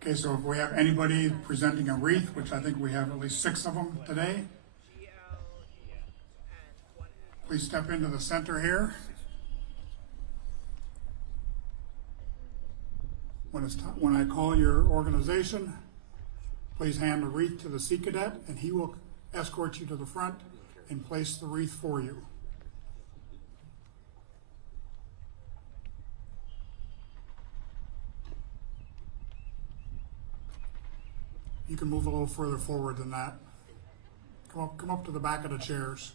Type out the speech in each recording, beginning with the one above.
Okay, so if we have anybody presenting a wreath, which I think we have at least 6 of them today, please step into the center here. When I call your organization, please hand the wreath to the Sea Cadet, and he will escort you to the front and place the wreath for you. You can move a little further forward than that. Come up to the back of the chairs.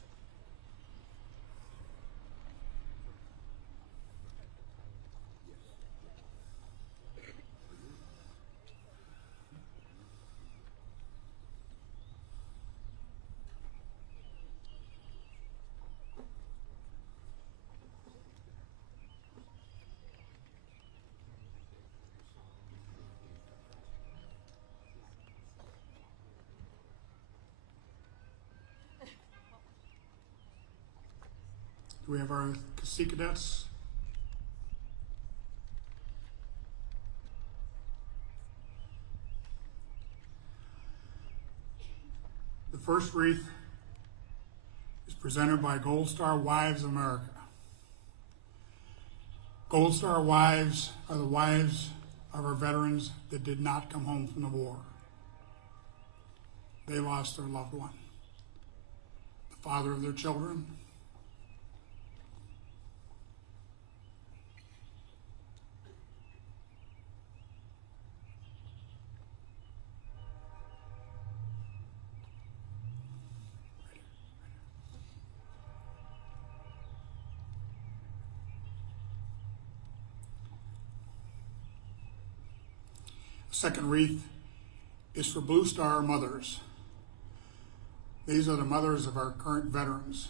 Do we have our Sea Cadets? The first wreath is presented by Gold Star Wives America. Gold Star Wives are the wives of our veterans that did not come home from the war. They lost their loved one, the father of their children. Second wreath is for Blue Star mothers. These are the mothers of our current veterans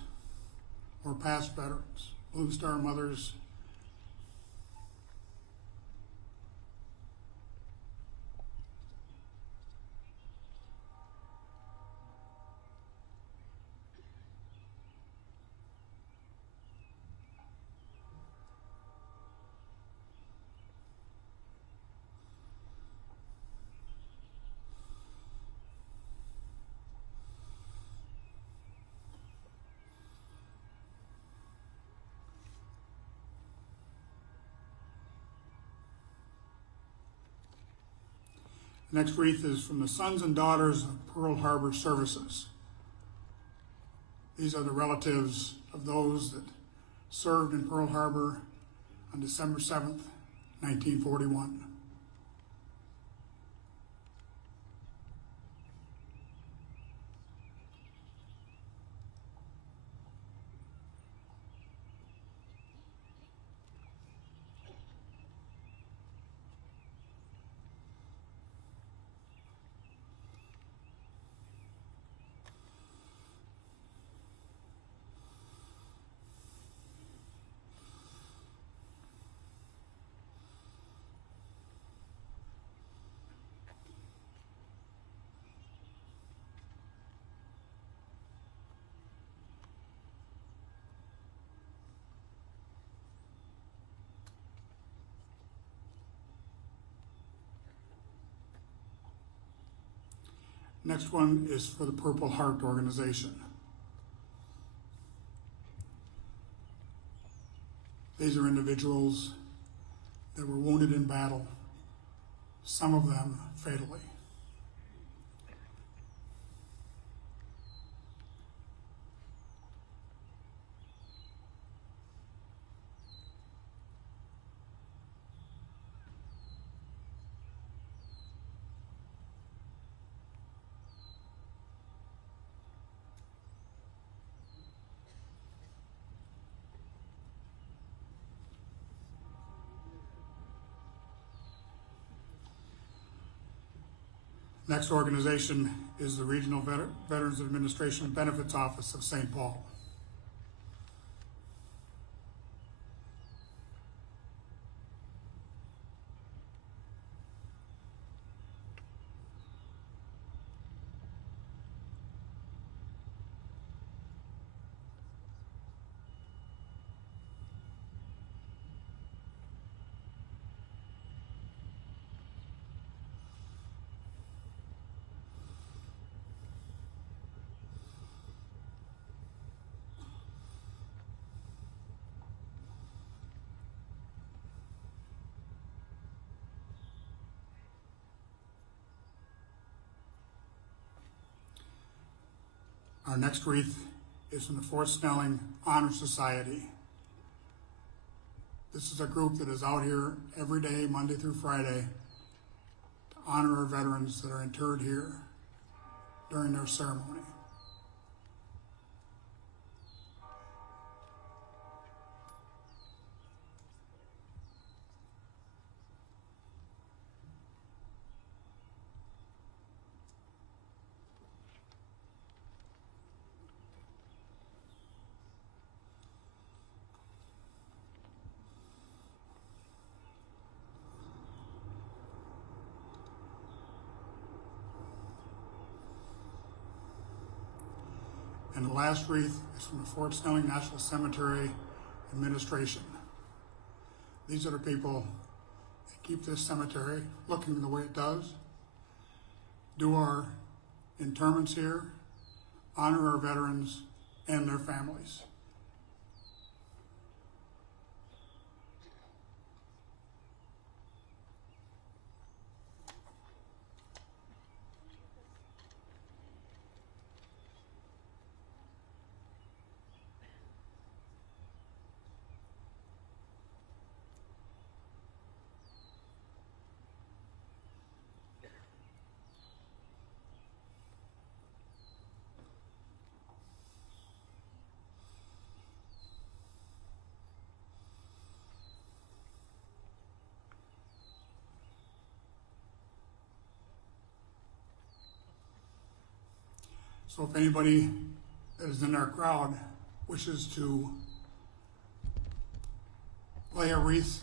or past veterans. Blue Star mothers. The next wreath is from the sons and daughters of Pearl Harbor Services. These are the relatives of those that served in Pearl Harbor on December 7th, 1941. Next one is for the Purple Heart organization. These are individuals that were wounded in battle, some of them fatally. Next organization is the Regional Veterans Administration Benefits Office of St. Paul. Our next wreath is from the Fort Snelling Honor Society. This is a group that is out here every day, Monday through Friday, to honor our veterans that are interred here during their ceremony. And the last wreath is from the Fort Snelling National Cemetery administration. These are the people that keep this cemetery looking the way it does, do our interments here, honor our veterans and their families. So if anybody that is in our crowd wishes to lay a wreath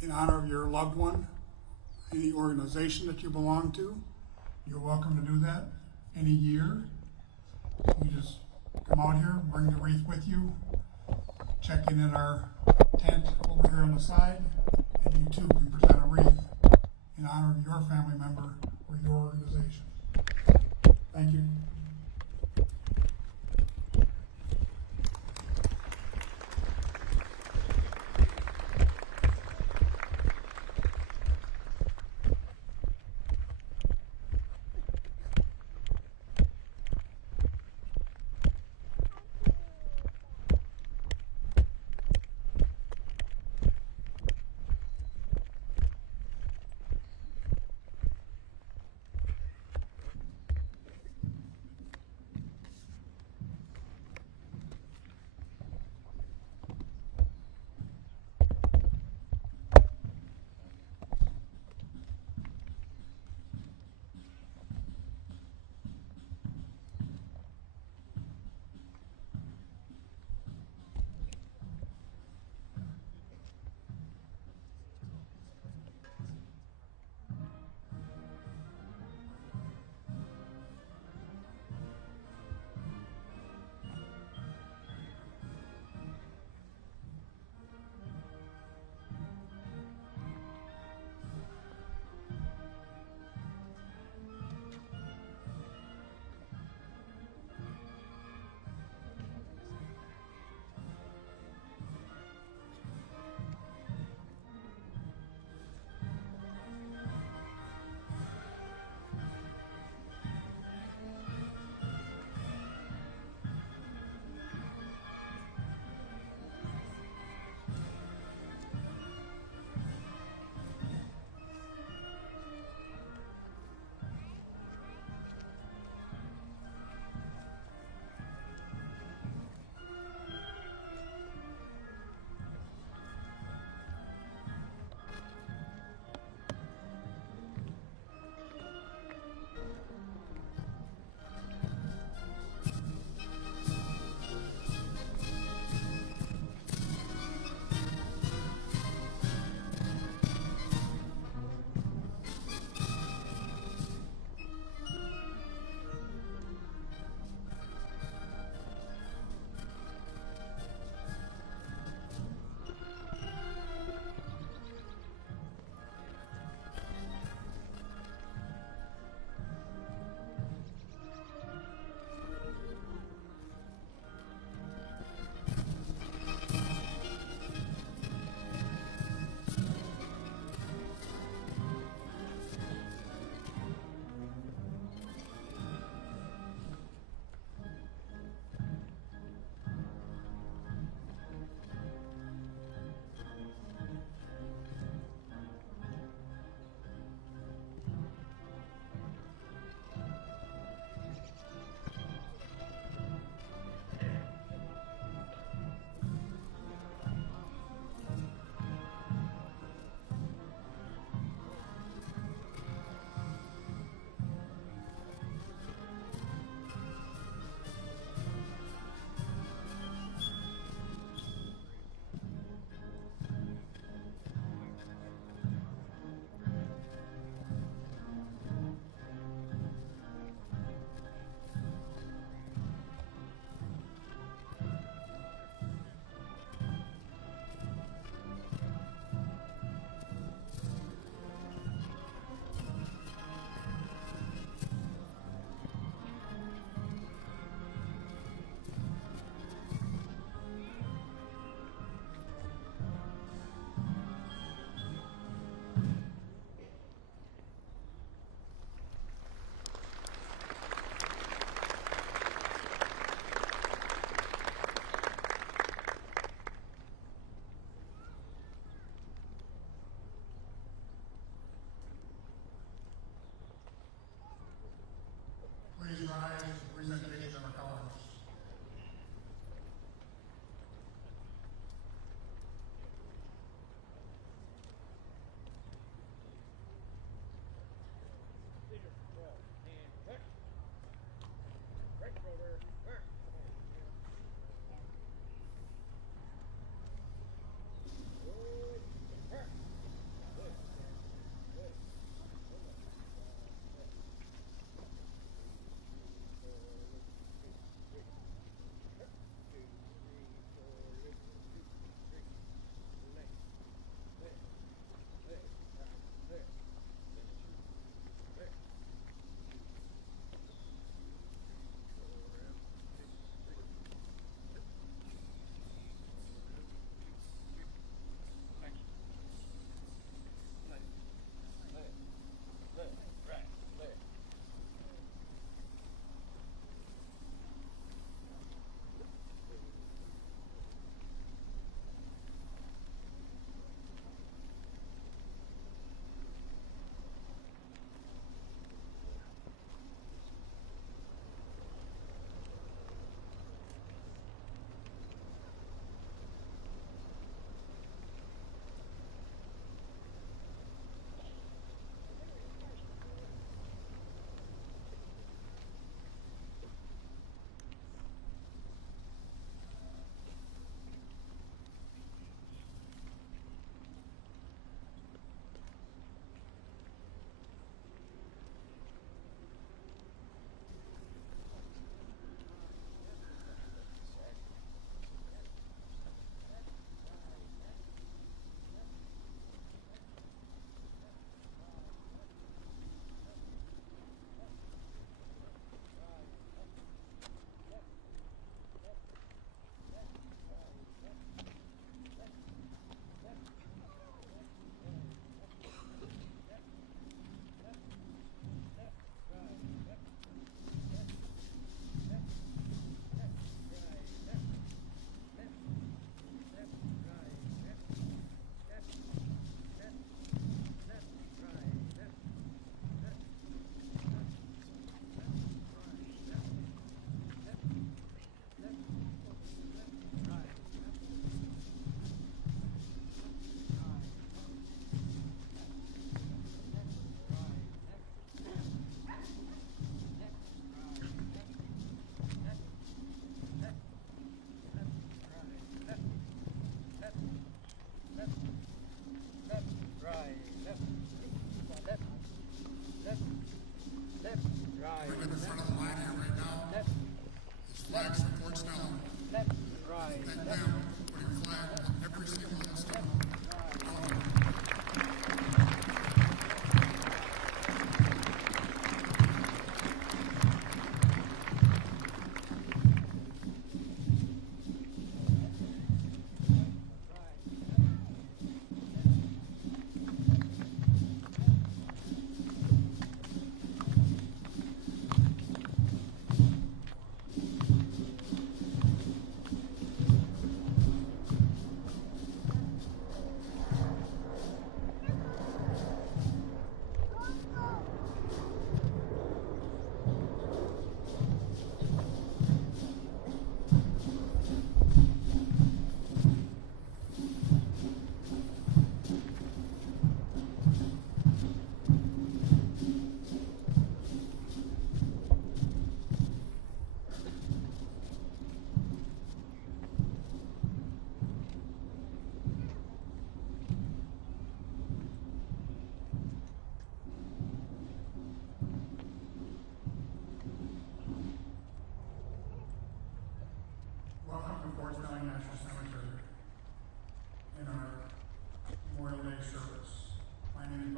in honor of your loved one, any organization that you belong to, you're welcome to do that any year. You just come out here, bring the wreath with you, check in at our tent over here on the side, and you too can present a wreath in honor of your family member or your organization. Thank you.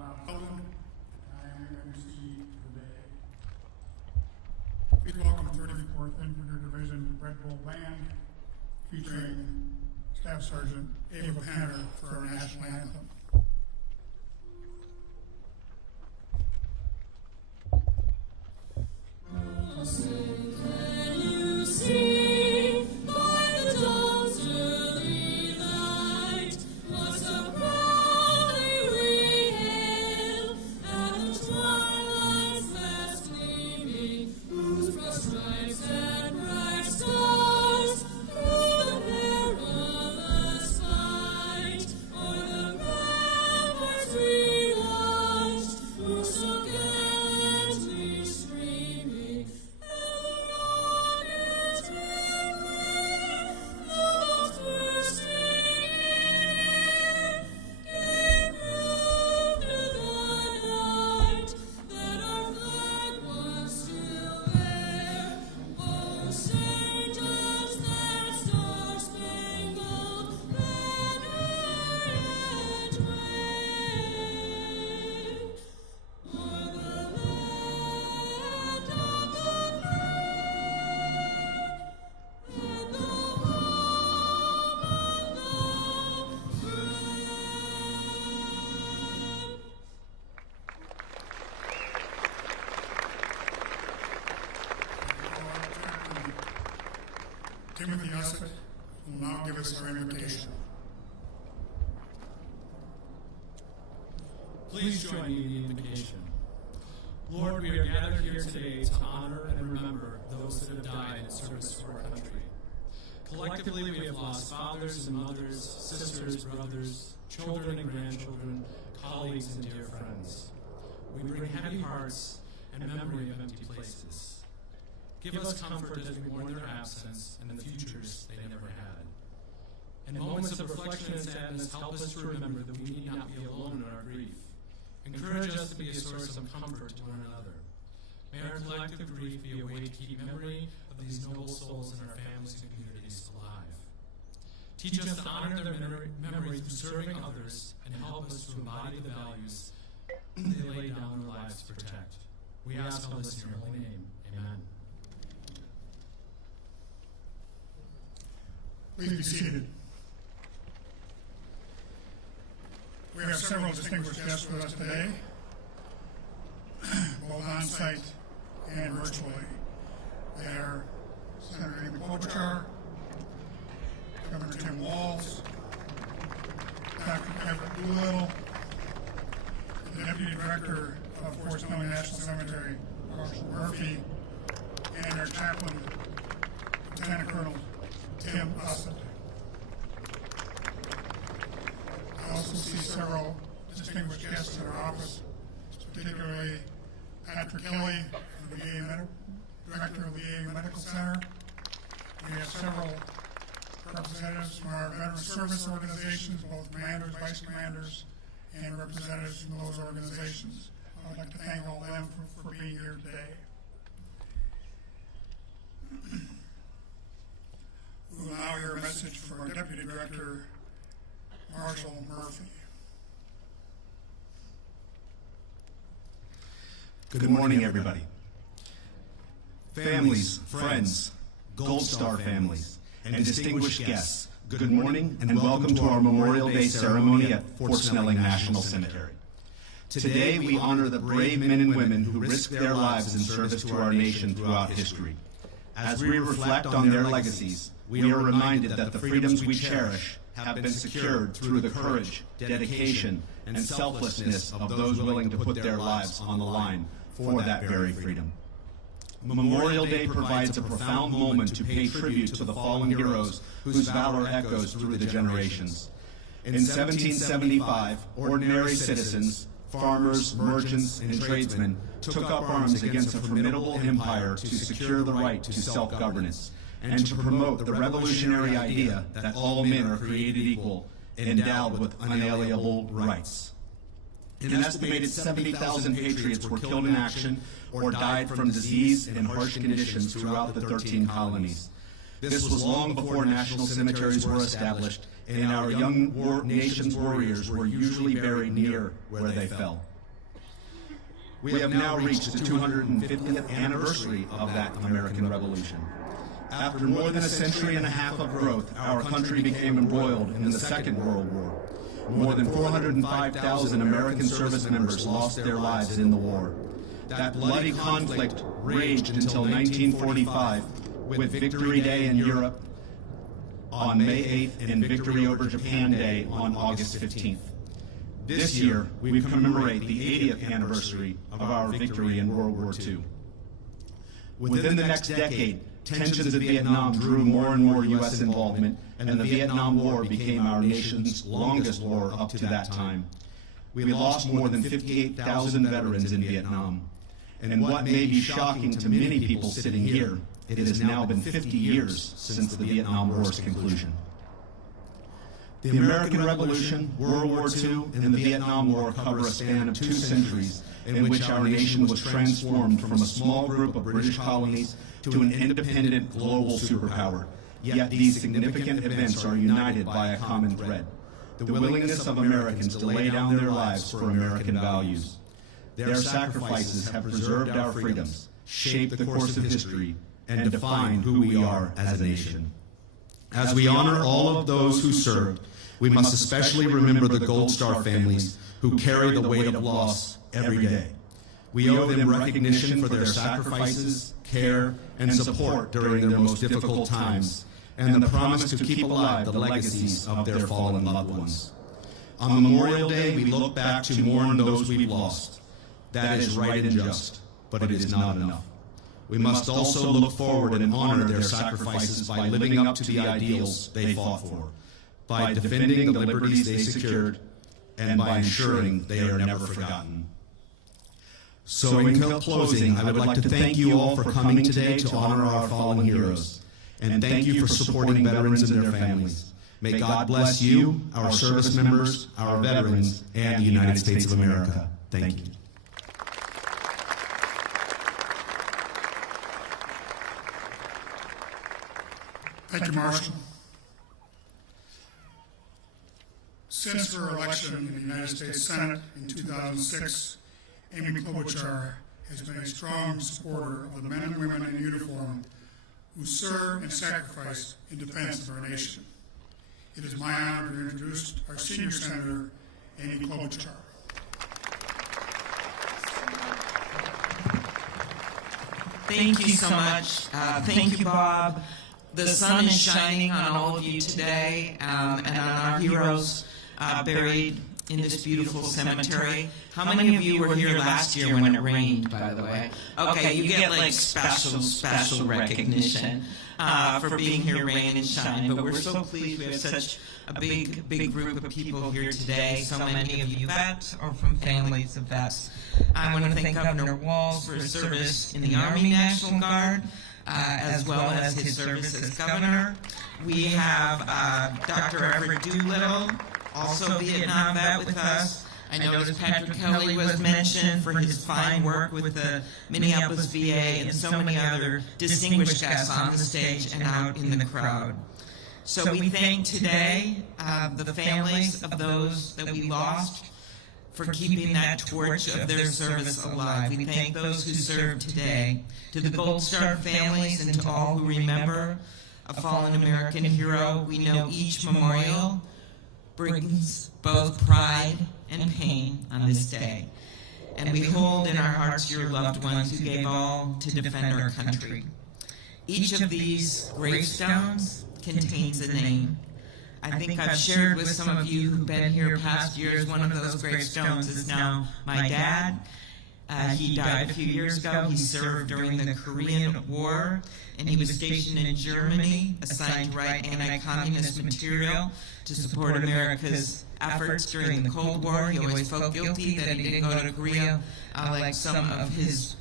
about Holland. I am MC today. Please welcome 34th Infantry Division Red Bull Band, featuring Staff Sergeant Ava Panner for our national anthem. Can you see by the dawn's early light what so proudly we hailed at the twilight's last gleaming, whose broad stripes and bright stars through the perilous fight o'er the ramparts we watched were so gallantly streaming. Timothy Ussett will now give us our invitation. Please join me in the invocation. Lord, we are gathered here today to honor and remember those that have died in service to our country. Collectively, we have lost fathers and mothers, sisters, brothers, children and grandchildren, colleagues and dear friends. We bring heavy hearts and memory of empty places. Give us comfort as we mourn their absence and the futures they never had. In moments of reflection and sadness, help us to remember that we need not be alone in our grief. Encourage us to be a source of comfort to one another. May our collective grief be a way to keep memory of these noble souls in our families and communities alive. Teach us to honor their memory through serving others and help us to embody the values they laid down their lives to protect. We ask all this in your holy name. Amen. Please be seated. We have several distinguished guests with us today, both on-site and virtually. They are Senator Amy Klobuchar, Governor Tim Walz, Dr. Everett Doolittle, the Deputy Director of Fort Snelling National Cemetery, Marshal Murphy, and our chaplain, Lieutenant Colonel Tim Ussett. I also see several distinguished guests in our office, particularly Patrick Kelly, the Director of the VA Medical Center. We have several representatives from our veteran service organizations, both commanders, vice commanders, and representatives from those organizations. I would like to thank all of them for being here today. We will now hear a message from our Deputy Director, Marshal Murphy. Good morning, everybody. Families, friends, Gold Star families, and distinguished guests, good morning and welcome to our Memorial Day ceremony at Fort Snelling National Cemetery. Today we honor the brave men and women who risked their lives in service to our nation throughout history. As we reflect on their legacies, we are reminded that the freedoms we cherish have been secured through the courage, dedication, and selflessness of those willing to put their lives on the line for that very freedom. Memorial Day provides a profound moment to pay tribute to the fallen heroes whose valor echoes through the generations. In 1775, ordinary citizens, farmers, merchants, and tradesmen took up arms against a formidable empire to secure the right to self-governance and to promote the revolutionary idea that all men are created equal, endowed with unalienable rights. An estimated 70,000 patriots were killed in action or died from disease and harsh conditions throughout the 13 colonies. This was long before national cemeteries were established, and our young nation's warriors were usually buried near where they fell. We have now reached the 250th anniversary of that American Revolution. After more than a century and a half of growth, our country became embroiled in the Second World War. More than 405,000 American service members lost their lives in the war. That bloody conflict raged until 1945, with Victory Day in Europe on May 8th and Victory over Japan Day on August 15th. This year, we commemorate the 80th anniversary of our victory in World War II. Within the next decade, tensions in Vietnam drew more and more U.S. involvement, and the Vietnam War became our nation's longest war up to that time. We lost more than 58,000 veterans in Vietnam. And what may be shocking to many people sitting here, it has now been 50 years since the Vietnam War's conclusion. The American Revolution, World War II, and the Vietnam War cover a span of 2 centuries in which our nation was transformed from a small group of British colonies to an independent global superpower. Yet these significant events are united by a common thread: the willingness of Americans to lay down their lives for American values. Their sacrifices have preserved our freedoms, shaped the course of history, and defined who we are as a nation. As we honor all of those who served, we must especially remember the Gold Star families who carry the weight of loss every day. We owe them recognition for their sacrifices, care, and support during their most difficult times, and the promise to keep alive the legacies of their fallen loved ones. On Memorial Day, we look back to mourn those we've lost. That is right and just, but it is not enough. We must also look forward and honor their sacrifices by living up to the ideals they fought for, by defending the liberties they secured, and by ensuring they are never forgotten. So in closing, I would like to thank you all for coming today to honor our fallen heroes, and thank you for supporting veterans and their families. May God bless you, our service members, our veterans, and the United States of America. Thank you. Thank you, Marshall. Since her election in the United States Senate in 2006, Amy Klobuchar has been a strong supporter of the men and women in uniform who serve and sacrifice in defense of our nation. It is my honor to introduce our senior senator, Amy Klobuchar. Thank you so much. Thank you, Bob. The sun is shining on all of you today, and on our heroes buried in this beautiful cemetery. How many of you were here last year when it rained, by the way? Okay, you get like special recognition for being here, rain and shine. But we're so pleased we have such a big group of people here today. So many of you vets or from families of vets. I want to thank Governor Walz for his service in the Army National Guard, as well as his service as governor. We have Dr. Everett Doolittle, also a Vietnam vet with us. I noticed Patrick Kelly was mentioned for his fine work with the Minneapolis VA and so many other distinguished guests on the stage and out in the crowd. So we thank today the families of those that we lost for keeping that torch of their service alive. We thank those who serve today. To the Gold Star families and to all who remember a fallen American hero, we know each memorial brings both pride and pain on this day. And we hold in our hearts your loved ones who gave all to defend our country. Each of these gravestones contains a name. I think I've shared with some of you who've been here past years, one of those gravestones is now my dad. He died a few years ago. He served during the Korean War, and he was stationed in Germany, assigned to write anti-communist material to support America's efforts during the Cold War. He always felt guilty that he didn't go to Korea like some of his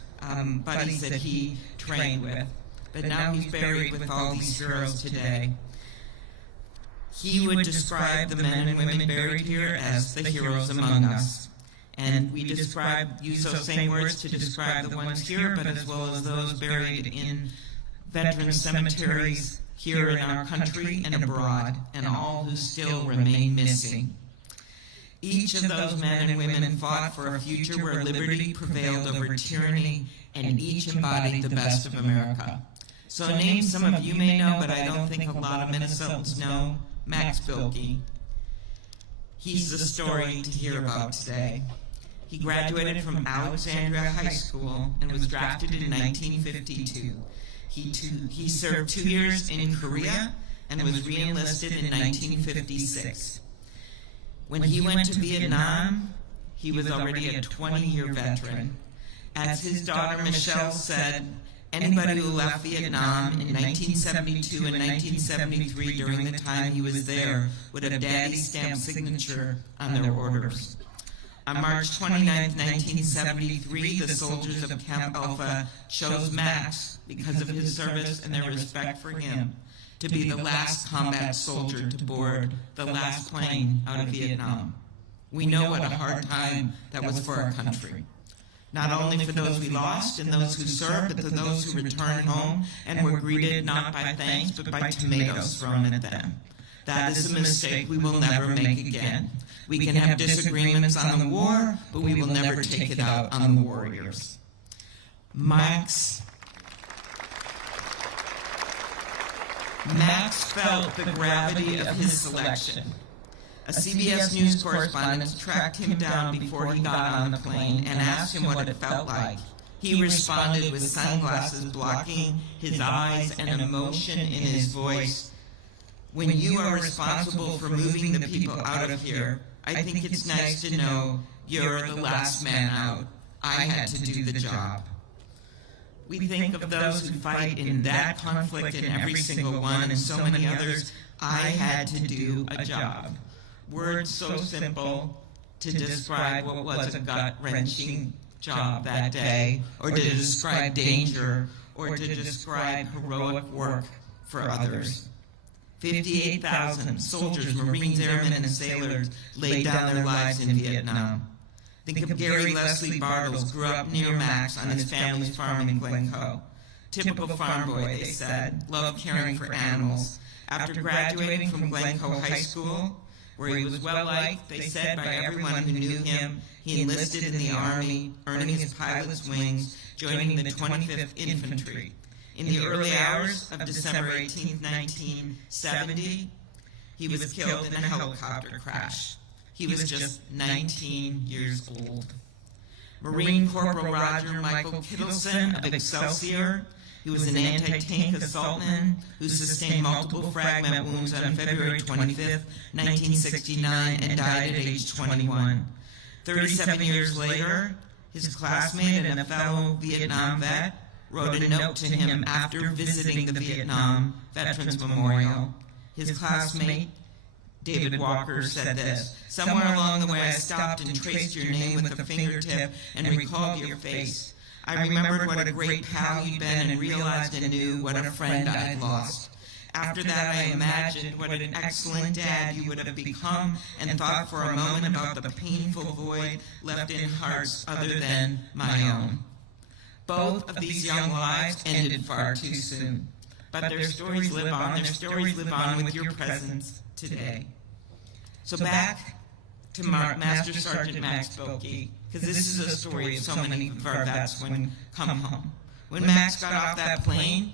buddies that he trained with. But now he's buried with all these heroes today. He would describe the men and women buried here as the heroes among us. And we use those same words to describe the ones here, but as well as those buried in veteran cemeteries here in our country and abroad, and all who still remain missing. Each of those men and women fought for a future where liberty prevailed over tyranny, and each embodied the best of America. So a name some of you may know, but I don't think a lot of Minnesotans know, Max Bilkey. He's the story to hear about today. He graduated from Alexandria High School and was drafted in 1952. He served 2 years in Korea and was re-enlisted in 1956. When he went to Vietnam, he was already a 20-year veteran. As his daughter Michelle said, anybody who left Vietnam in 1972 and 1973 during the time he was there would have Daddy's stamped signature on their orders. On March 29, 1973, the soldiers of Camp Alpha chose Max, because of his service and their respect for him, to be the last combat soldier to board the last plane out of Vietnam. We know what a hard time that was for our country. Not only for those we lost and those who served, but for those who returned home and were greeted not by thanks, but by tomatoes thrown at them. That is a mistake we will never make again. We can have disagreements on the war, but we will never take it out on the warriors. Max felt the gravity of his selection. A CBS News correspondent tracked him down before he got on the plane and asked him what it felt like. He responded with sunglasses blocking his eyes and emotion in his voice. When you are responsible for moving the people out of here, I think it's nice to know you're the last man out. I had to do the job. We think of those who fight in that conflict and every single one and so many others. I had to do a job. Words so simple to describe what was a gut-wrenching job that day, or to describe danger, or to describe heroic work for others. 58,000 soldiers, Marines, airmen, and sailors laid down their lives in Vietnam. Think of Gary Leslie Bartles, grew up near Max on his family's farm in Glencoe. Typical farm boy, they said, loved caring for animals. After graduating from Glencoe High School, where he was well-liked, they said, by everyone who knew him, he enlisted in the Army, earning his pilot's wings, joining the 25th Infantry. In the early hours of December 18, 1970, he was killed in a helicopter crash. He was just 19 years old. Marine Corporal Roger Michael Kittleson of Excelsior, who was an anti-tank assaultman who sustained multiple fragment wounds on February 25, 1969, and died at age 21. 37 years later, his classmate and a fellow Vietnam vet wrote a note to him after visiting the Vietnam Veterans Memorial. His classmate, David Walker, said this: "Somewhere along the way I stopped and traced your name with a fingertip and recalled your face. I remembered what a great pal you'd been and realized anew what a friend I'd lost. After that I imagined what an excellent dad you would have become and thought for a moment about the painful void left in hearts other than my own." Both of these young lives ended far too soon, but their stories live on. Their stories live on with your presence today. So back to Master Sergeant Max Bilkey, because this is a story of so many of our vets when come home. When Max got off that plane,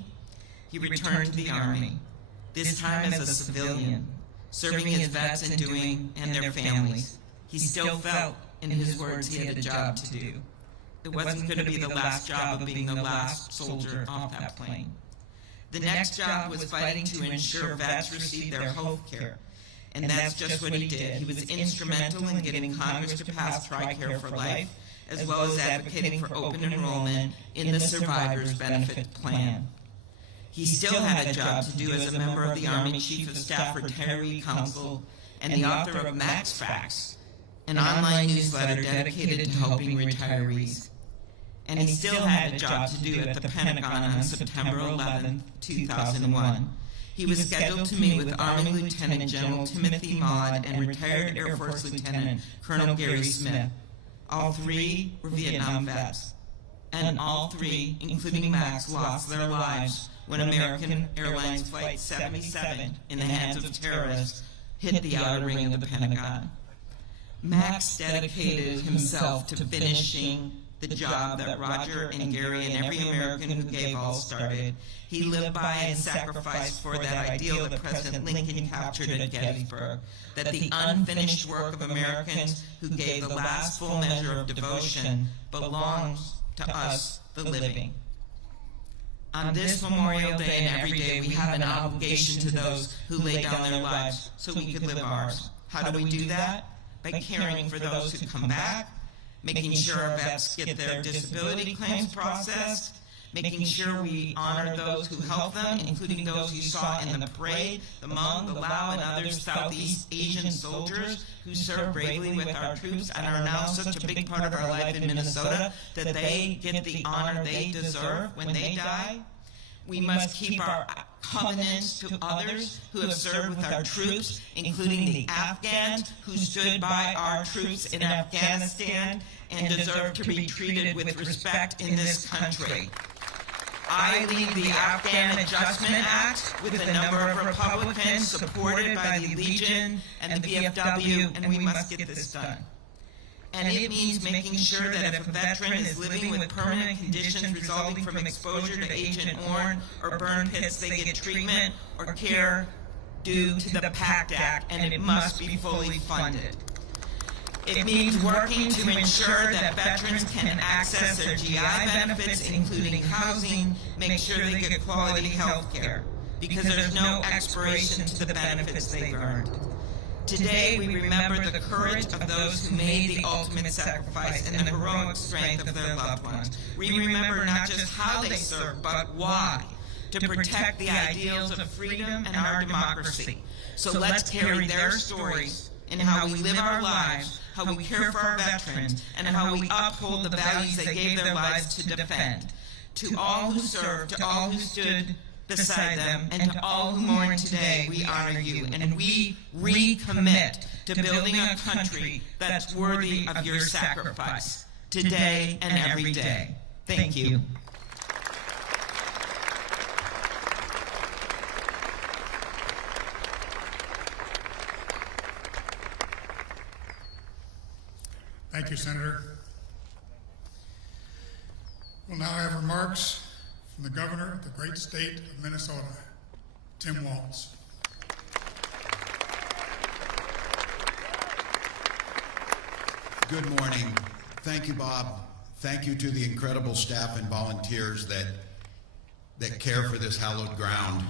he returned to the Army, this time as a civilian, serving his vets and their families. He still felt, in his words, he had a job to do. It wasn't going to be the last job of being the last soldier off that plane. The next job was fighting to ensure vets received their health care. And that's just what he did. He was instrumental in getting Congress to pass TRICARE for life, as well as advocating for open enrollment in the Survivors Benefit Plan. He still had a job to do as a member of the Army Chief of Staff Retiree Council and the author of Max Facts, an online newsletter dedicated to helping retirees. And he still had a job to do at the Pentagon on September 11, 2001. He was scheduled to meet with Army Lieutenant General Timothy Maud and retired Air Force Lieutenant Colonel Gary Smith. All three were Vietnam vets. And all three, including Max, lost their lives when American Airlines Flight 77, in the hands of terrorists, hit the outer ring of the Pentagon. Max dedicated himself to finishing the job that Roger and Gary and every American who gave Walz started. He lived by and sacrificed for that ideal that President Lincoln captured at Gettysburg, that the unfinished work of Americans who gave the last full measure of devotion belongs to us, the living. On this Memorial Day and every day, we have an obligation to those who lay down their lives so we could live ours. How do we do that? By caring for those who come back, making sure our vets get their disability claims processed, making sure we honor those who help them, including those you saw in the parade, the Hmong, the Lao, and other Southeast Asian soldiers who serve bravely with our troops and are now such a big part of our life in Minnesota that they get the honor they deserve when they die. We must keep our covenants to others who have served with our troops, including the Afghans who stood by our troops in Afghanistan and deserve to be treated with respect in this country. I lead the Afghan Adjustment Act with a number of Republicans supported by the Legion and the VFW, and we must get this done. And it means making sure that if a veteran is living with permanent conditions resulting from exposure to Agent Orange or burn pits, they get treatment or care due to the PACT Act, and it must be fully funded. It means working to ensure that veterans can access their GI benefits, including housing, make sure they get quality health care, because there's no expiration to the benefits they've earned. Today, we remember the courage of those who made the ultimate sacrifice and the heroic strength of their loved ones. We remember not just how they served, but why, to protect the ideals of freedom and our democracy. So let's carry their stories in how we live our lives, how we care for our veterans, and how we uphold the values they gave their lives to defend. To all who served, to all who stood beside them, and to all who mourn today, we honor you, and we recommit to building a country that's worthy of your sacrifice, today and every day. Thank you. Thank you, Senator. We'll now have remarks from the Governor of the great state of Minnesota, Tim Walz. Good morning. Thank you, Bob. Thank you to the incredible staff and volunteers that care for this hallowed ground.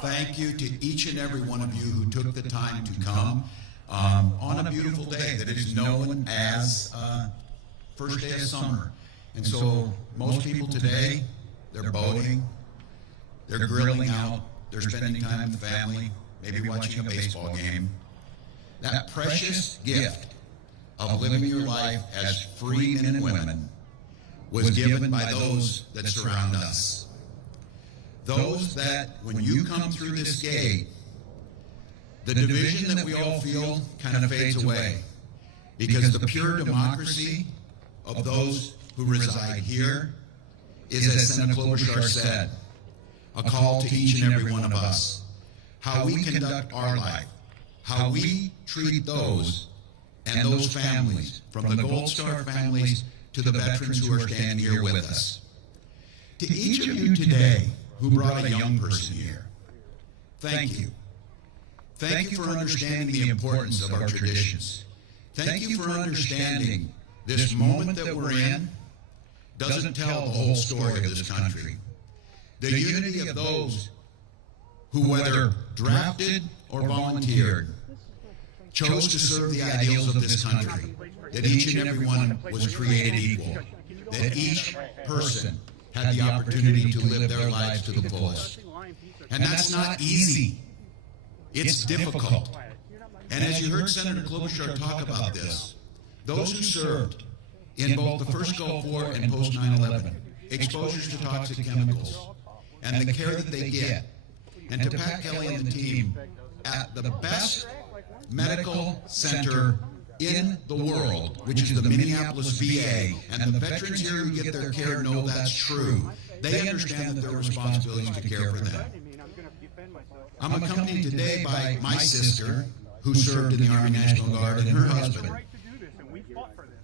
Thank you to each and every one of you who took the time to come on a beautiful day that is known as first day of summer. And so most people today, they're boating, they're grilling out, they're spending time with family, maybe watching a baseball game. That precious gift of living your life as free men and women was given by those that surround us. Those that, when you come through this gate, the division that we all feel kind of fades away, because the pure democracy of those who reside here is, as Senator Klobuchar said, a call to each and every one of us. How we conduct our life, how we treat those and those families, from the Gold Star families to the veterans who are standing here with us. To each of you today who brought a young person here, thank you. Thank you for understanding the importance of our traditions. Thank you for understanding this moment that we're in doesn't tell the whole story of this country. The unity of those who, whether drafted or volunteered, chose to serve the ideals of this country, that each and every one was created equal, that each person had the opportunity to live their lives to the fullest. And that's not easy. It's difficult. And as you heard Senator Klobuchar talk about this, those who served in both the first Gulf War and post 9/11, exposures to toxic chemicals, and the care that they get, and to Pat Kelly and the team at the best medical center in the world, which is the Minneapolis VA, and the veterans here who get their care know that's true. They understand that their responsibility is to care for them. I'm accompanied today by my sister, who served in the Army National Guard, and her husband.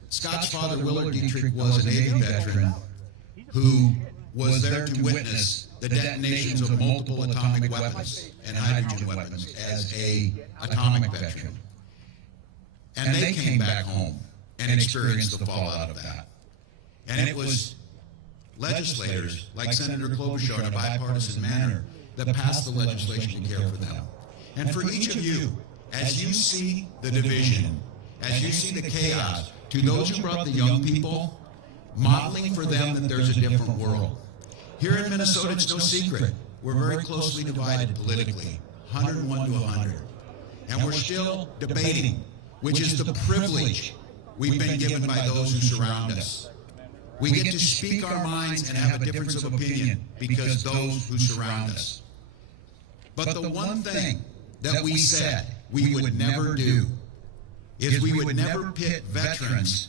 Scott's father, Willard Dietrich, was a Navy veteran who was there to witness the detonations of multiple atomic weapons and hydrogen weapons as a atomic veteran. And they came back home and experienced the fallout of that. And it was legislators like Senator Klobuchar in a bipartisan manner that passed the legislation to care for them. And for each of you, as you see the division, as you see the chaos, to those who brought the young people, modeling for them that there's a different world. Here in Minnesota, it's no secret. We're very closely divided politically, 101 to 100. And we're still debating, which is the privilege we've been given by those who surround us. We get to speak our minds and have a difference of opinion because those who surround us. But the one thing that we said we would never do is we would never pit veterans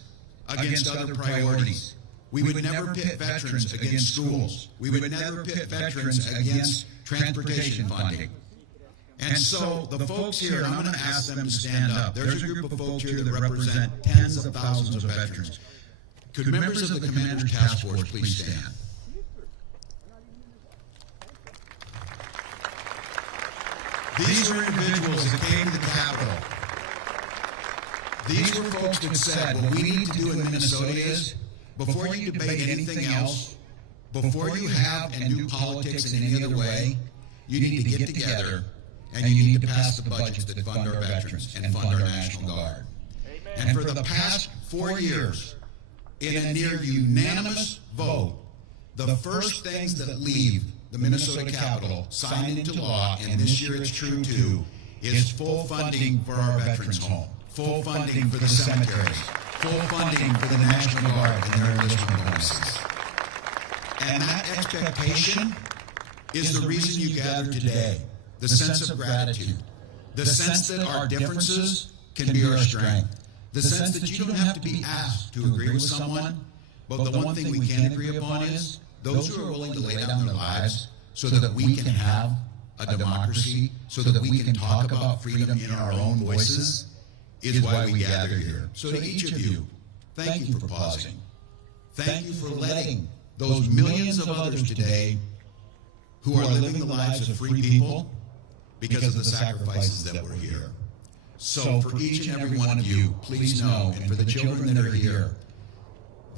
against other priorities. We would never pit veterans against schools. We would never pit veterans against transportation funding. And so the folks here, I'm going to ask them to stand up. There's a group of folks here that represent tens of thousands of veterans. Could members of the Commander's Task Force please stand? These were individuals that came to the Capitol. These were folks that said, what we need to do in Minnesota is, before you debate anything else, before you have and do politics in any other way, you need to get together and you need to pass the budgets that fund our veterans and fund our National Guard. And for the past 4 years, in a near unanimous vote, the first things that leave the Minnesota Capitol signed into law, and this year it's true too, is full funding for our veterans home, full funding for the cemeteries, full funding for the National Guard and their enlistment bonuses. And that expectation is the reason you gather today, the sense of gratitude, the sense that our differences can be our strength, the sense that you don't have to be asked to agree with someone, but the one thing we can agree upon is those who are willing to lay down their lives so that we can have a democracy, so that we can talk about freedom in our own voices, is why we gather here. So to each of you, thank you for pausing. Thank you for letting those millions of others today who are living the lives of free people because of the sacrifices that were here. So for each and every one of you, please know, and for the children that are here,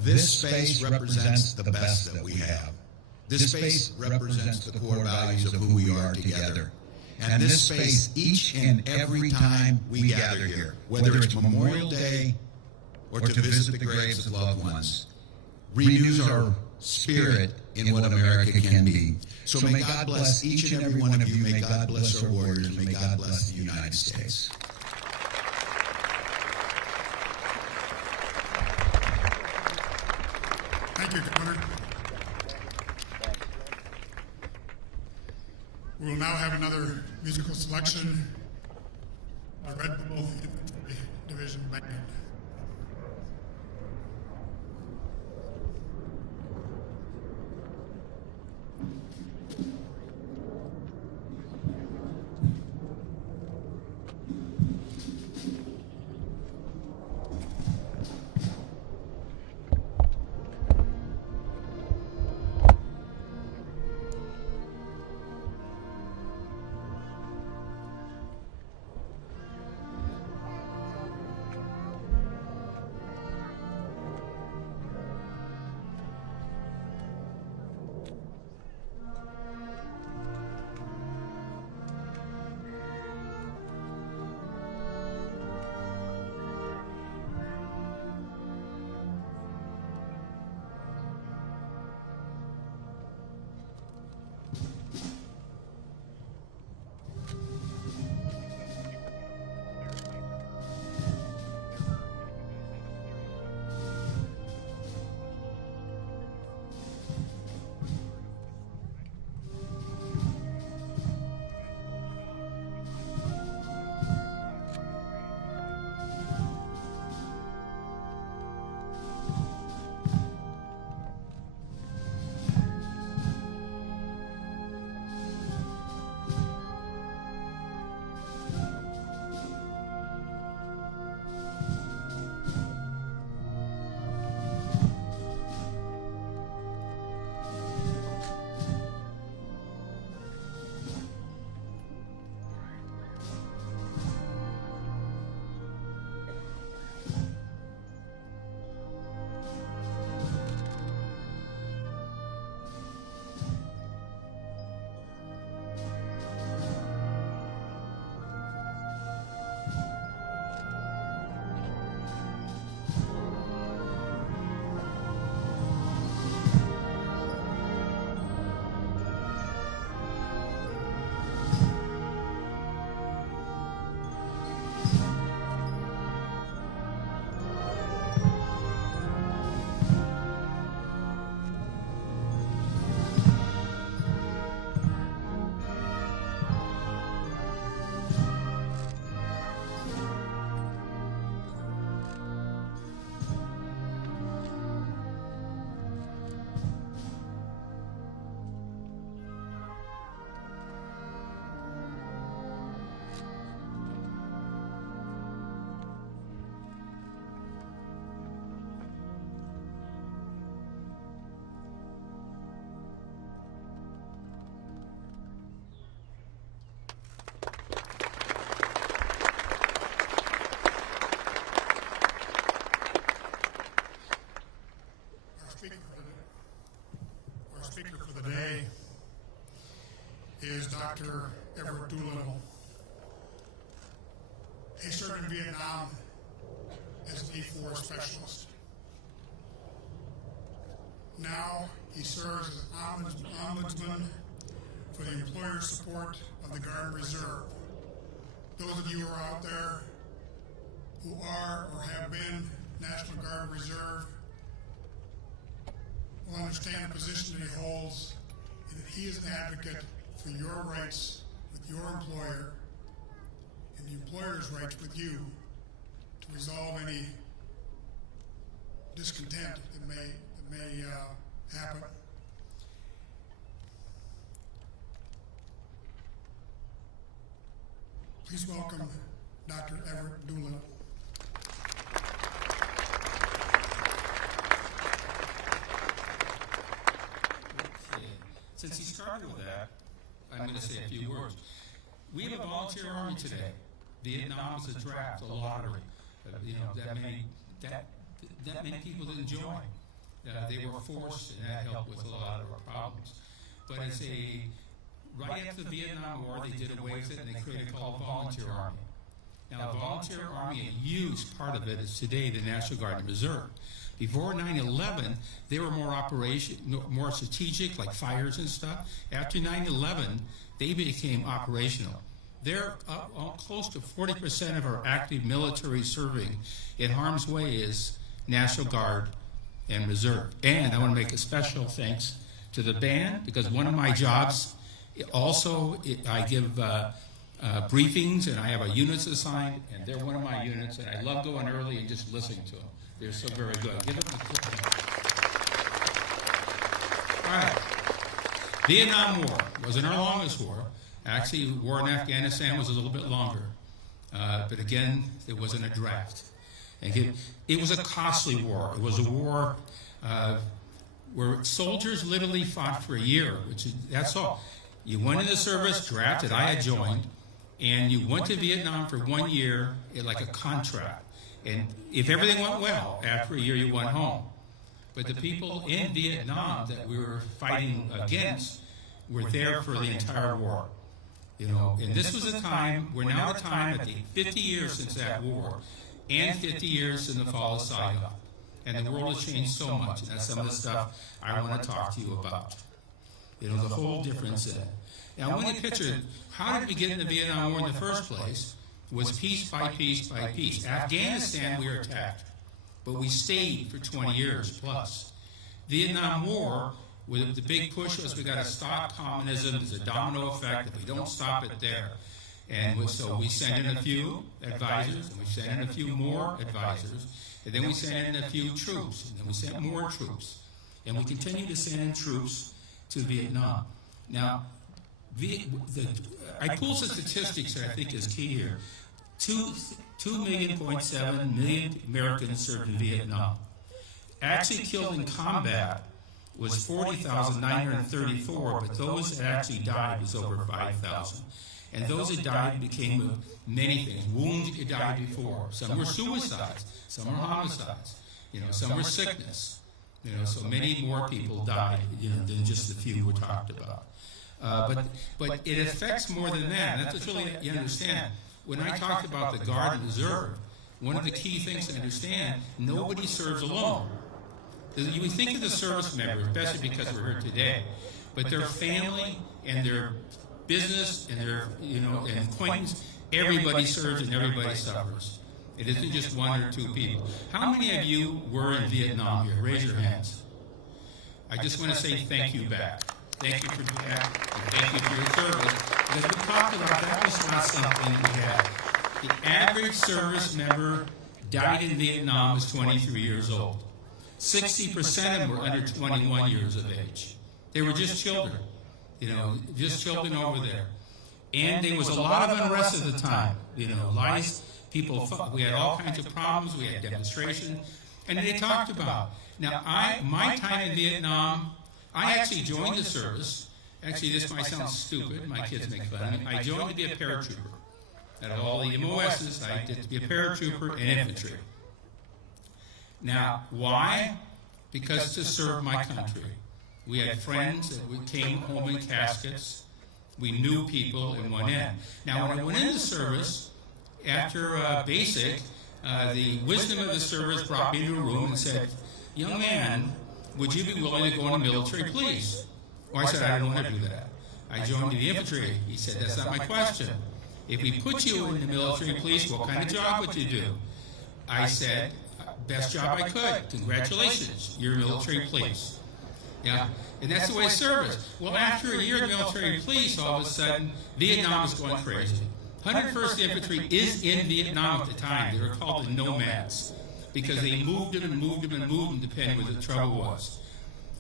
this space represents the best that we have. This space represents the core values of who we are together. And this space, each and every time we gather here, whether it's Memorial Day or to visit the graves of loved ones, renews our spirit in what America can be. So may God bless each and every one of you. May God bless our warriors. May God bless the United States. Thank you, Governor. We will now have another musical selection, the Red Bull Infantry Division Band. speaker for the day is Dr. Everett Doolittle. He served in Vietnam as an E4 specialist. Now he serves as ombudsman for the employer support of the Guard and Reserve. Those of you who are out there who are or have been National Guard and Reserve will understand the position that he holds, and that he is an advocate for your rights with your employer and the employer's rights with you to resolve any discontent that may happen. Please welcome Dr. Everett Doolittle. Since he started with that, I'm going to say a few words. We have a volunteer army today. Vietnam was a draft, a lottery. That many people didn't join. They were forced, and that helped with a lot of our problems. But it's right after the Vietnam War, they did away with it, and they created called Volunteer Army. Now, the Volunteer Army, a huge part of it is today the National Guard and Reserve. Before 9/11, they were more strategic, like fires and stuff. After 9/11, they became operational. They're close to 40% of our active military serving in harm's way is National Guard and Reserve. And I want to make a special thanks to the band, because one of my jobs also, I give briefings, and I have a units assigned, and they're one of my units, and I love going early and just listening to them. They're so very good. Give them a clap. All right. Vietnam War wasn't our longest war. Actually, the war in Afghanistan was a little bit longer. But again, it wasn't a draft. And it was a costly war. It was a war where soldiers literally fought for a year, that's all. You went in the service, drafted, I had joined, and you went to Vietnam for 1 year, like a contract. And if everything went well, after a year you went home. But the people in Vietnam that we were fighting against were there for the entire war. And this was a time, we're now at a time at the 50 years since that war, and 50 years since the fall of Saigon. And the world has changed so much, and that's some of the stuff I want to talk to you about. The whole difference in it. Now, I want to picture, how did we get into the Vietnam War in the first place? Was piece by piece by piece. Afghanistan, we were attacked, but we stayed for 20 years plus. Vietnam War, with the big push was we got to stop communism. There's a domino effect if we don't stop it there. And so we sent in a few advisors, and we sent in a few more advisors, and then we sent in a few troops, and then we sent more troops. And we continue to send in troops to Vietnam. Now, I pulled some statistics that I think is key here. 2.7 million Americans served in Vietnam. Actually killed in combat was 40,934, but those that actually died was over 5,000. And those that died became many things. Wounds, you died before. Some were suicides. Some were homicides. Some were sickness. So many more people died, than just the few we talked about. But it affects more than that. And that's really, you understand. When I talked about the Guard and Reserve, one of the key things to understand, nobody serves alone. You would think of the service members, especially because we're here today, but their family and their business and their, and acquaintance, everybody serves and everybody suffers. It isn't just one or two people. How many of you were in Vietnam here? Raise your hands. I just want to say thank you back. Thank you for that, and thank you for your service. Because we talked about that was not something we had. The average service member died in Vietnam was 23 years old. 60% of them were under 21 years of age. They were just children, just children over there. And there was a lot of unrest at the time, lies, people, we had all kinds of problems, we had demonstrations, and they talked about. Now, my time in Vietnam, I actually joined the service. Actually, this might sound stupid. My kids make fun of me. I joined to be a paratrooper. Out of all the MOSs, I did to be a paratrooper and infantry. Now, why? because to serve my country. We had friends that came home in caskets. We knew people and went in. Now, when I went into service, after basic, the wisdom of the service brought me into a room and said, "Young man, would you be willing to go in the military, please?" Well, I said, "I don't want to do that. I joined the infantry." He said, "That's not my question. If we put you in the military, please, what kind of job would you do?" I said, "Best job I could. Congratulations, you're military police." Yeah, and that's the way service. Well, after a year of military police, all of a sudden, Vietnam was going crazy. 101st Infantry is in Vietnam at the time. They were called the nomads because they moved them and moved them and moved them depending where the trouble was.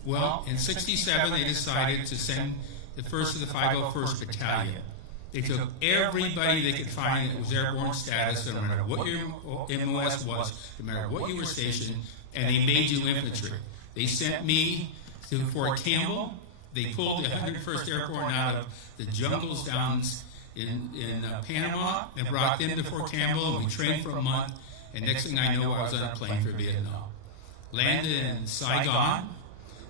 Well, in '67, they decided to send the 1st of the 501st Battalion. They took everybody they could find that was airborne status, no matter what your MOS was, no matter what you were stationed, and they made you infantry. They sent me to Fort Campbell. They pulled the 101st Airborne out of the jungles down in Panama and brought them to Fort Campbell, and we trained for a month, and next thing I know, I was on a plane for Vietnam. Landed in Saigon.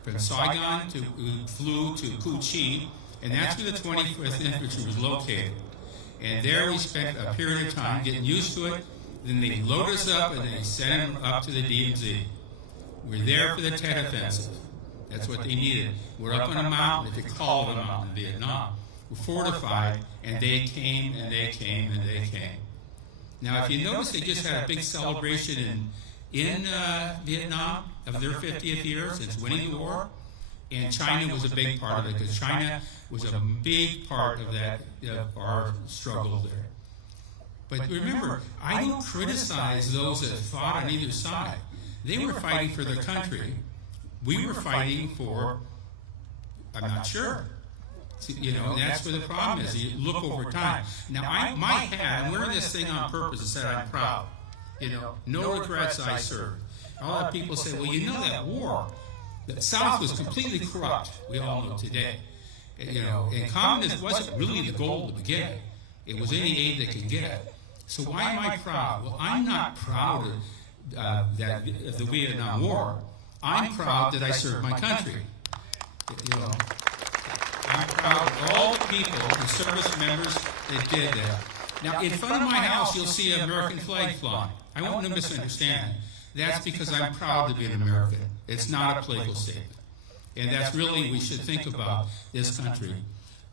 From Saigon, we flew to Cu Chi, and that's where the 25th Infantry was located. And there we spent a period of time getting used to it. Then they loaded us up, and they sent them up to the DMZ. We're there for the Tet Offensive. That's what they needed. We're up on a mountain, if they call it a mountain in Vietnam. We're fortified, and they came, and they came, and they came. Now, if you notice, they just had a big celebration in Vietnam of their 50th year since winning the war, and China was a big part of it, because China was a big part of that, our struggle there. But remember, I don't criticize those that fought on either side. They were fighting for their country. We were fighting for, I'm not sure. You know, and that's where the problem is. You look over time. Now, I'm wearing this thing on purpose and said I'm proud. You know, no regrets, I served. A lot of people say, well, you know that war, the South was completely corrupt. We all know today. You know, and communism wasn't really the goal to begin. It was any aid they could get. So why am I proud? Well, I'm not proud of the Vietnam War. I'm proud that I served my country. You know, I'm proud of all the people, the service members that did that. Now, in front of my house, you'll see an American flag flying. I want you to misunderstand. That's because I'm proud to be an American. It's not a political statement. And that's really, we should think about this country.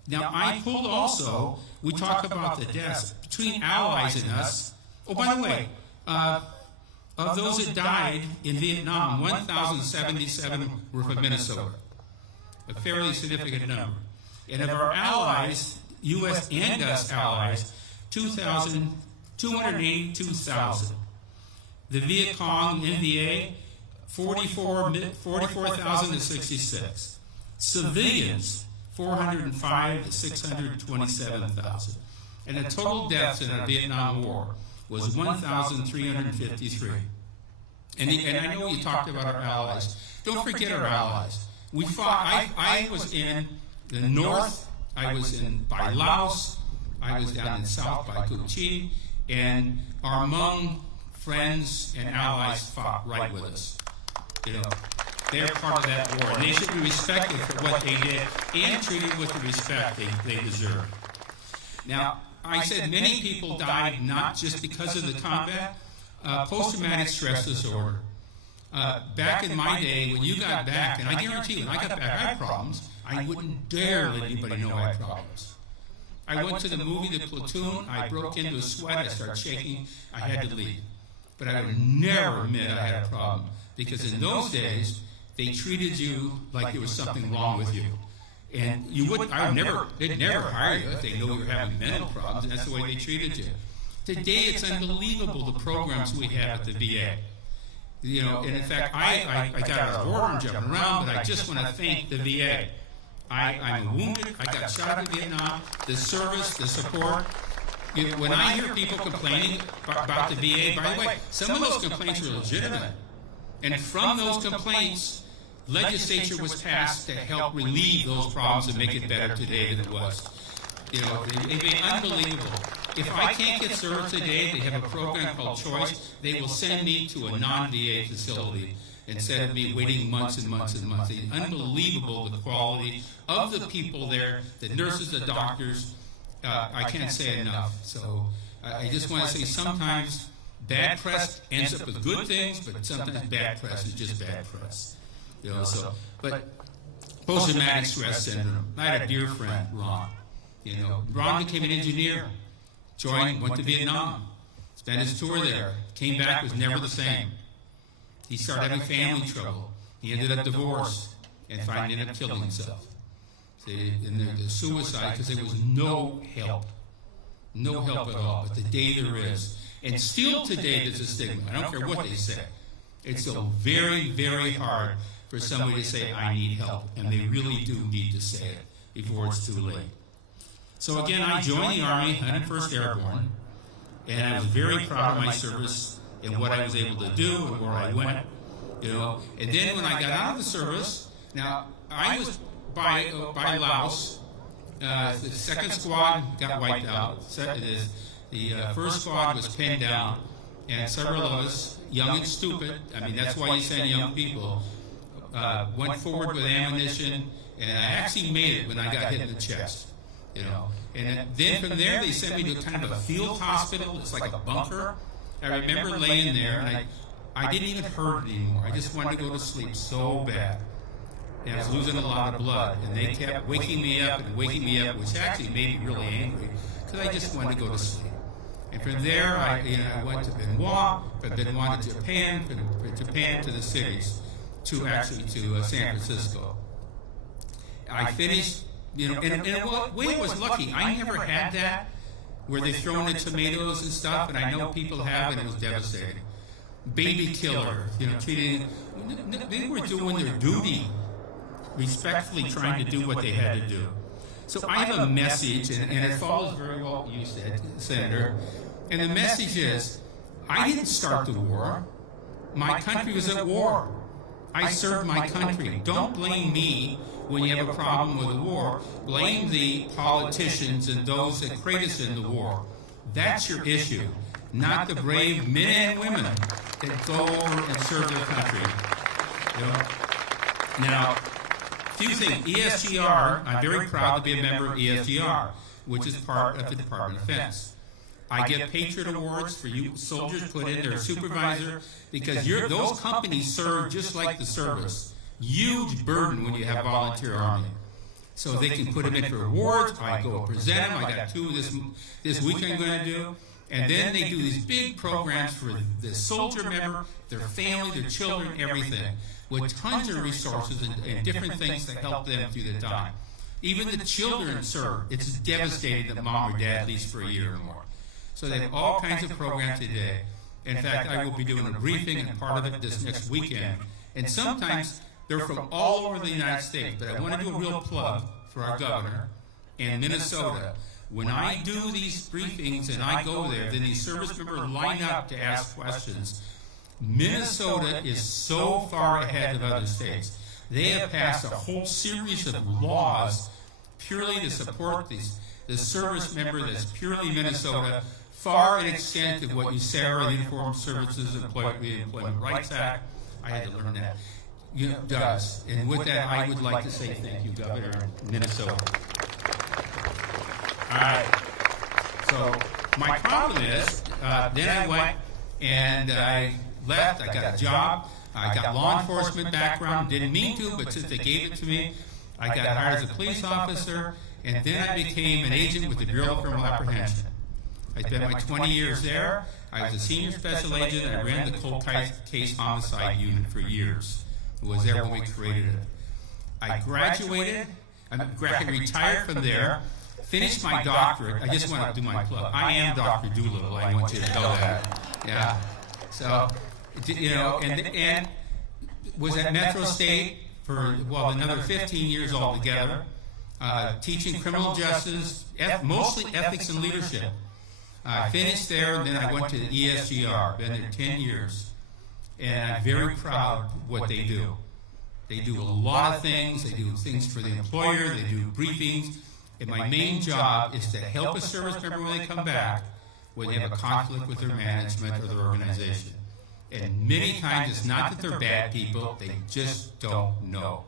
Now, I pulled also, we talk about the deaths between allies and us. Oh, by the way, of those that died in Vietnam, 1,077 were from Minnesota, a fairly significant number. And of our allies, U.S. and us allies, 282,000. The Viet Cong, NVA, 44,000 to 66. Civilians, 405 to 627,000. And the total deaths in the Vietnam War was 1,353. And I know you talked about our allies. Don't forget our allies. We fought, I was in the north, I was by Laos, I was down in south by Cu Chi, and our Hmong friends and allies fought right with us. You know, they're part of that war, and they should be respected for what they did and treated with the respect they deserve. Now, I said many people died not just because of the combat, post-traumatic stress disorder. Back in my day, when you got back, and I guarantee you, when I got back, I had problems. I wouldn't dare let anybody know I had problems. I went to the movie The Platoon, I broke into a sweat, I started shaking, I had to leave. But I would never admit I had a problem, because in those days, they treated you like there was something wrong with you. And you wouldn't, they'd never hire you if they knew you were having mental problems, and that's the way they treated you. Today, it's unbelievable the programs we have at the VA. You know, and in fact, I got out of order and jumping around, but I just want to thank the VA. I'm wounded, I got shot in Vietnam, the service, the support. You know, when I hear people complaining about the VA, by the way, some of those complaints are legitimate. And from those complaints, legislature was passed to help relieve those problems and make it better today than it was. You know, it'd be unbelievable. If I can't get service today, they have a program called Choice. They will send me to a non-VA facility instead of me waiting months and months and months. It's unbelievable the quality of the people there, the nurses, the doctors. I can't say enough. So I just want to say sometimes bad press ends up with good things, but sometimes bad press is just bad press. But post-traumatic stress syndrome. I had a dear friend, Ron. Ron became an engineer, went to Vietnam, spent his tour there, came back, was never the same. He started having family trouble. He ended up divorced and finally ended up killing himself. See, and the suicide, because there was no help at all. But today there is. And still today there's a stigma. I don't care what they say. It's still very, very hard for somebody to say, I need help. And they really do need to say it before it's too late. So again, I joined the Army, 101st Airborne, and I was very proud of my service and what I was able to do and where I went. And then when I got out of the service, now I was by Laos. The second squad got wiped out. The first squad was pinned down, and several of us, young and stupid, I mean, that's why you send young people, went forward with ammunition, and I actually made it when I got hit in the chest. And then from there they sent me to kind of a field hospital. It's like a bunker. I remember laying there, and I didn't even hurt anymore. I just wanted to go to sleep so bad. And I was losing a lot of blood, and they kept waking me up, which actually made me really angry, because I just wanted to go to sleep. And from there, I went to Benoit, from Benoit to Japan, from Japan to the cities, to San Francisco. I finished, and in a way I was lucky. I never had that, where they throw in tomatoes and stuff, and I know people have, and it was devastating. Baby killer, they were doing their duty, respectfully trying to do what they had to do. So I have a message, and it follows very well what you said, Senator. And the message is, I didn't start the war. My country was at war. I served my country. Don't blame me when you have a problem with the war. Blame the politicians and those that created us in the war. That's your issue, not the brave men and women that go over and serve their country. Now, few things. ESGR, I'm very proud to be a member of ESGR, which is part of the Department of Defense. I get Patriot Awards for you soldiers put in their supervisor, because those companies serve just like the service. Huge burden when you have volunteer army. So they can put them in for awards. I go present them. I got 2 this week I'm going to do. And then they do these big programs for the soldier member, their family, their children, everything, with tons of resources and different things that help them through the time. Even the children serve. It's devastating that mom or dad leaves for a year or more. So they have all kinds of programs today. In fact, I will be doing a briefing and part of it this next weekend. And sometimes they're from all over the United States, but I want to do a real plug for our governor and Minnesota. When I do these briefings and I go there, then these service members line up to ask questions. Minnesota is so far ahead of other states. They have passed a whole series of laws purely to support the service member that's purely Minnesota, far in extent of what USERRA, the Uniformed Services Employment Rights Act, I had to learn that, does. And with that, I would like to say thank you, Governor of Minnesota. All right. So my problem is, then I went and I left. I got a job. I got law enforcement background. Didn't mean to, but since they gave it to me, I got hired as a police officer, and then I became an agent with the Bureau of Criminal Apprehension. I spent my 20 years there. I was a senior special agent, and I ran the cold case homicide unit for years. I was there when we created it. I graduated. I retired from there. Finished my doctorate. I just want to do my plug. I am Dr. Doolittle. I want you to know that. Yeah. So, and was at Metro State for, another 15 years altogether, teaching criminal justice, mostly ethics and leadership. I finished there, and then I went to the ESGR. Been there 10 years. And I'm very proud of what they do. They do a lot of things. They do things for the employer. They do briefings. And my main job is to help a service member when they come back, when they have a conflict with their management or their organization. And many times it's not that they're bad people, they just don't know.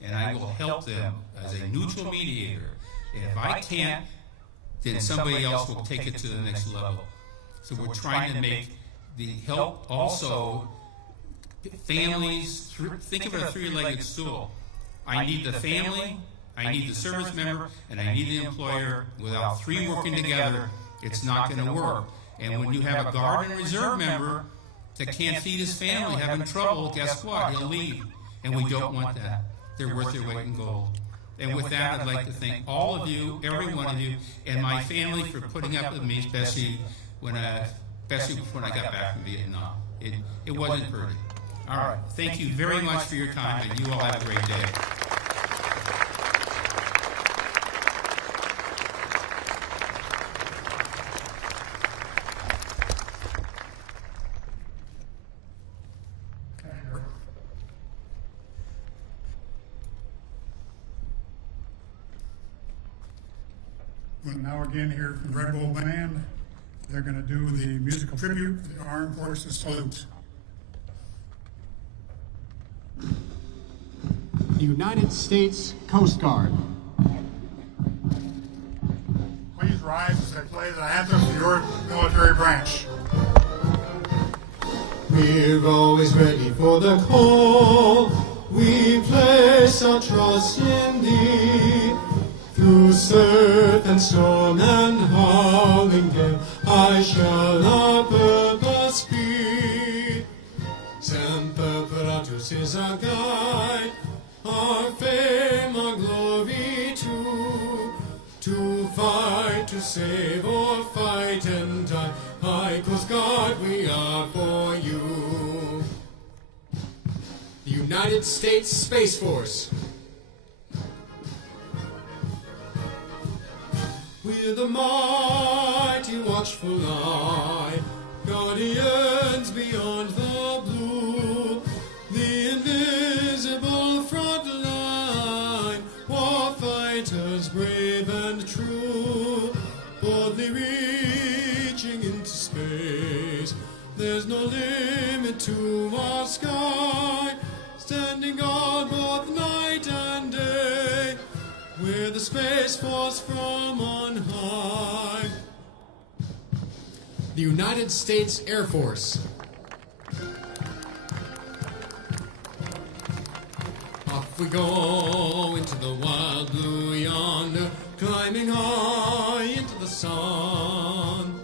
And I will help them as a neutral mediator. And if I can't, then somebody else will take it to the next level. So we're trying to make the help also families, think of it a three-legged stool. I need the family, I need the service member, and I need the employer. Without three working together, it's not going to work. And when you have a Guard and Reserve member that can't feed his family, having trouble, guess what? He'll leave. And we don't want that. They're worth their weight in gold. And with that, I'd like to thank all of you, every one of you, and my family for putting up with me, especially when I got back from Vietnam. It wasn't pretty. All right. Thank you very much for your time, and you all have a great day. Well, now again here from Red Bull Band, they're going to do the musical tribute to the Armed Forces Salute. The United States Coast Guard. Please rise as they play the anthem for your military branch. We're always ready for the call. We place our trust in Thee. Through surf and storm and howling gale, I shall our purpose speed. Semper Paratus is our guide, our fame, our glory too. To fight, to save, or fight and die, High Coast Guard, we are for you. The United States Space Force. We're the mighty watchful eye, guardians beyond the blue, the invisible front line, war fighters brave and true, boldly reaching into space. There's no limit to our sky, standing on both night and day. We're the Space Force from on high. The United States Air Force. Off we go into the wild blue yonder, climbing high into the sun.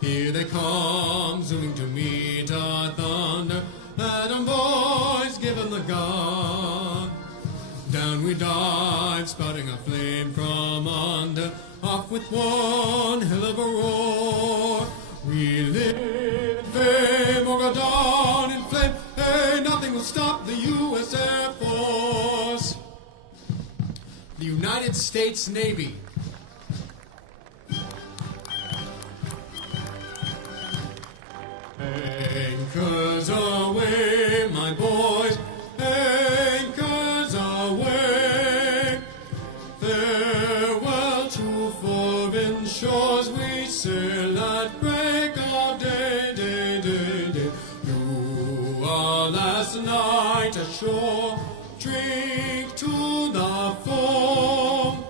Here they come, zooming to meet our thunder. Adam boys, give 'em the gun. Down we dive, spouting a flame from under, off with one hell of a roar. We live in fame or go down in flame. Hey, nothing will stop the U.S. Air Force. The United States Navy. Anchors away, my boys. Anchors away. Farewell to foreign shores. We sail at break of day, day, day, day. You are last night ashore. Drink to the foam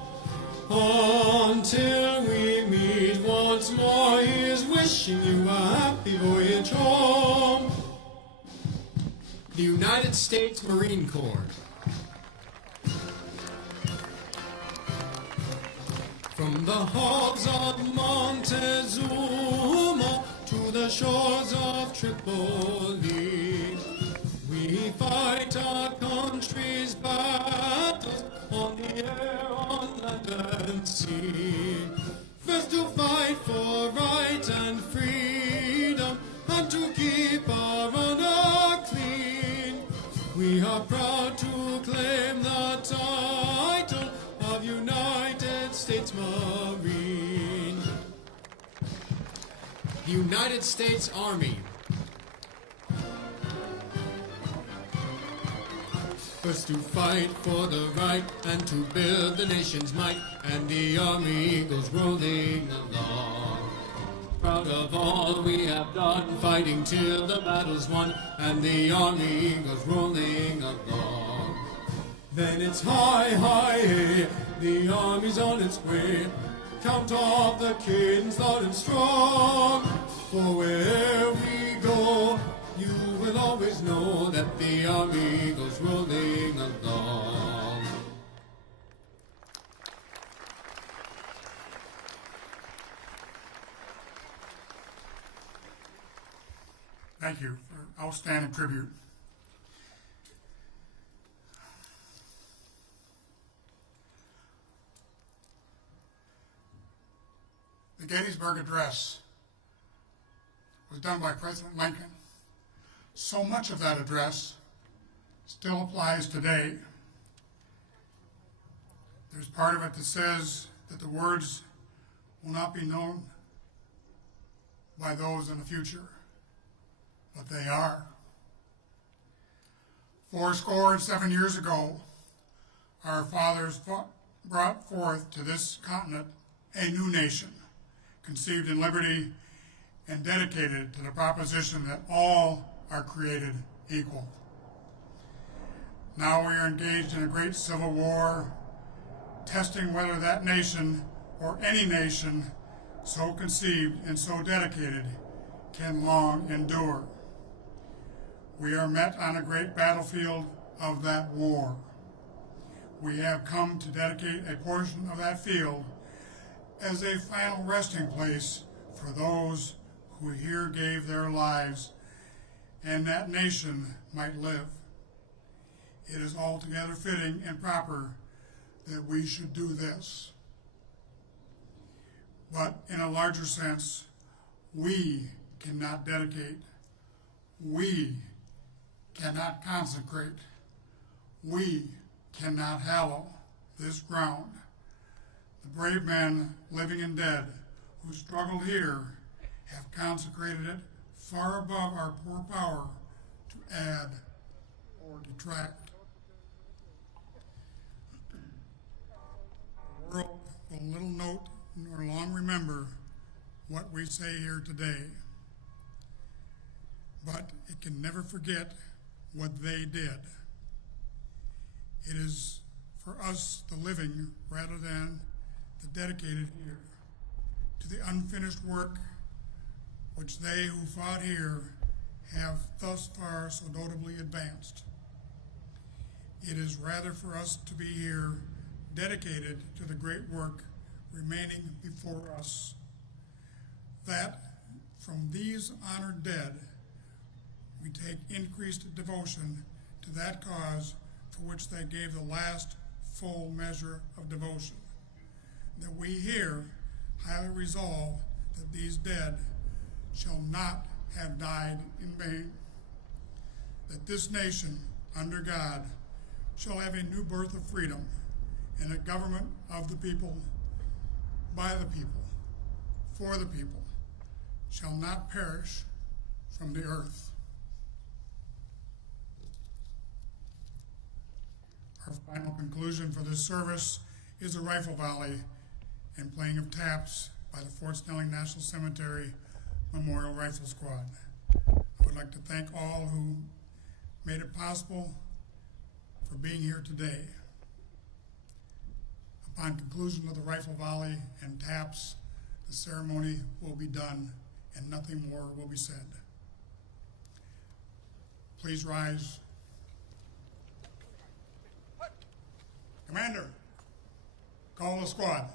until we meet once more. He is wishing you a happy voyage home. The United States Marine Corps. From the halls of Montezuma to the shores of Tripoli, we fight our country's battles on the air, on land and sea. First to fight for right and freedom, and to keep our honor clean. We are proud to claim the title of United States Marine. The United States Army. First to fight for the right and to build the nation's might, and the army goes rolling along. proud of all we have done, fighting till the battle's won, and the army goes rolling along. Then it's hi, hi, hey, the army's on its way. Count off the cadence loud and strong. For wherever we go, you will always know that the army goes rolling along. Thank you for outstanding tribute. The Gettysburg Address was done by President Lincoln. So much of that address still applies today. There's part of it that says that the words will not be known by those in the future, but they are. 77 years ago, our fathers brought forth to this continent a new nation, conceived in liberty and dedicated to the proposition that all are created equal. Now we are engaged in a great civil war, testing whether that nation or any nation so conceived and so dedicated can long endure. We are met on a great battlefield of that war. We have come to dedicate a portion of that field as a final resting place for those who here gave their lives and that nation might live. It is altogether fitting and proper that we should do this. But in a larger sense, we cannot dedicate, we cannot consecrate, we cannot hallow this ground. The brave men, living and dead, who struggled here have consecrated it far above our poor power to add or detract. The world will little note nor long remember what we say here today, but it can never forget what they did. It is for us, the living, rather than the dedicated here, to the unfinished work which they who fought here have thus far so notably advanced. It is rather for us to be here dedicated to the great work remaining before us, that from these honored dead we take increased devotion to that cause for which they gave the last full measure of devotion, that we here highly resolve that these dead shall not have died in vain, that this nation, under God, shall have a new birth of freedom and a government of the people, by the people, for the people, shall not perish from the earth. Our final conclusion for this service is a rifle volley and playing of taps by the Fort Snelling National Cemetery Memorial Rifle Squad. I would like to thank all who made it possible for being here today. Upon conclusion of the rifle volley and taps, the ceremony will be done and nothing more will be said. Please rise. Commander, call the squad.